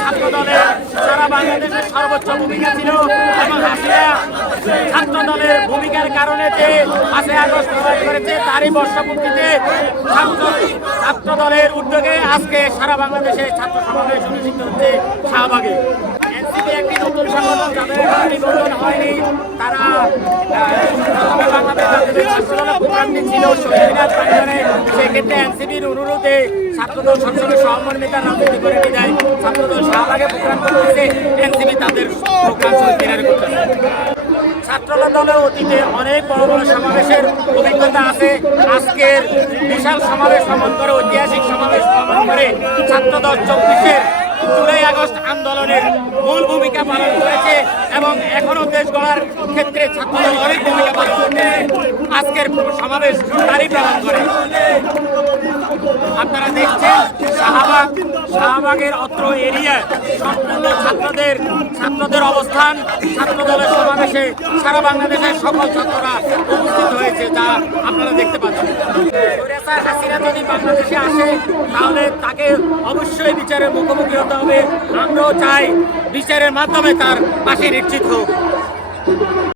ছাত্র দলের সারা বাংলাদেশের সর্বোচ্চ ভূমিকা এবং ছাত্র দলের ভূমিকার কারণে যে পাঁচই আগস্ট প্রদান করেছে তারই বর্ষপূর্তিতে ছাত্র দলের উদ্যোগে আজকে সারা বাংলাদেশে ছাত্র সমাবেশ অনুষ্ঠিত হচ্ছে শাহবাগে। একটি নতুন সংগঠন নিবন্ধন হয়নি। তারা দলের সেক্ষেত্রে অনুরোধে ছাত্রদল করে করতেছে, এনসিপি তাদের প্রোগ্রাম শহীদার করতেছে। ছাত্রদল দলে অতীতে অনেক বড় বড় সমাবেশের অভিজ্ঞতা আছে। আজকের বিশাল সমাবেশ ভ্রমণ করে ঐতিহাসিক সমাবেশ ভ্রমণ করে ছাত্রদল চব্বিশের জুলাই আগস্ট আন্দোলনের মূল ভূমিকা পালন করেছে এবং এখনও দেশ গড়ার ক্ষেত্রে ছাত্রদল অনেক ভূমিকা পালন করছে। আজকের সমাবেশ তারই পালন করে। আপনারা দেখছেন, শাহবাগ, শাহবাগের অত্র এরিয়া, সম্পূর্ণ ছাত্রদের ছাত্রদের অবস্থান। ছাত্র দলের সমাবেশে সারা বাংলাদেশের সকল ছাত্ররা উপস্থিত হয়েছে, যা আপনারা হাসিনা যদি বাংলাদেশে আসে, তাহলে তাকে অবশ্যই বিচারের মুখোমুখি হতে হবে। আমরাও চাই বিচারের মাধ্যমে তার পাশে নিশ্চিত হোক।